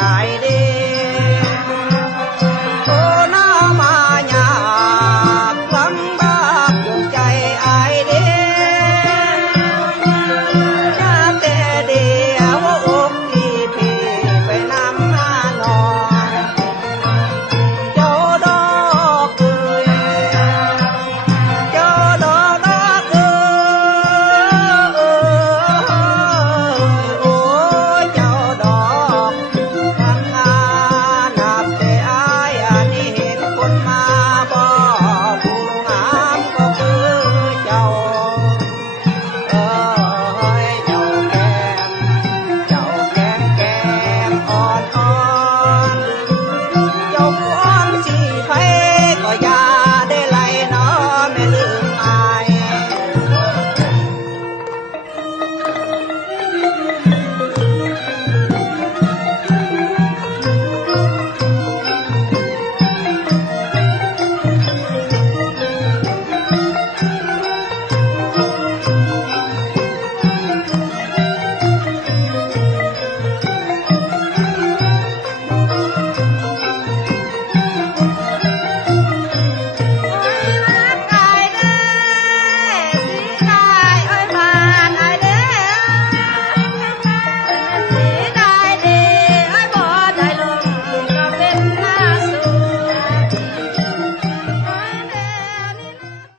อายเด้โอ้น้ามาหยาบลำบากอยู่ใจอายเด้ชาแต่เดียวอกที่พี่ไปนำมานอนเจ้าดอกเอ้ยเจ้าดอกเอ้ยโอ้ยเจ้าดอกทางงานนับแต่อายอันนี้เห็นคนมาบ่ผู้งามก็คือเจ้าเอ้ยเจ้าแก้มแก้มอ่อน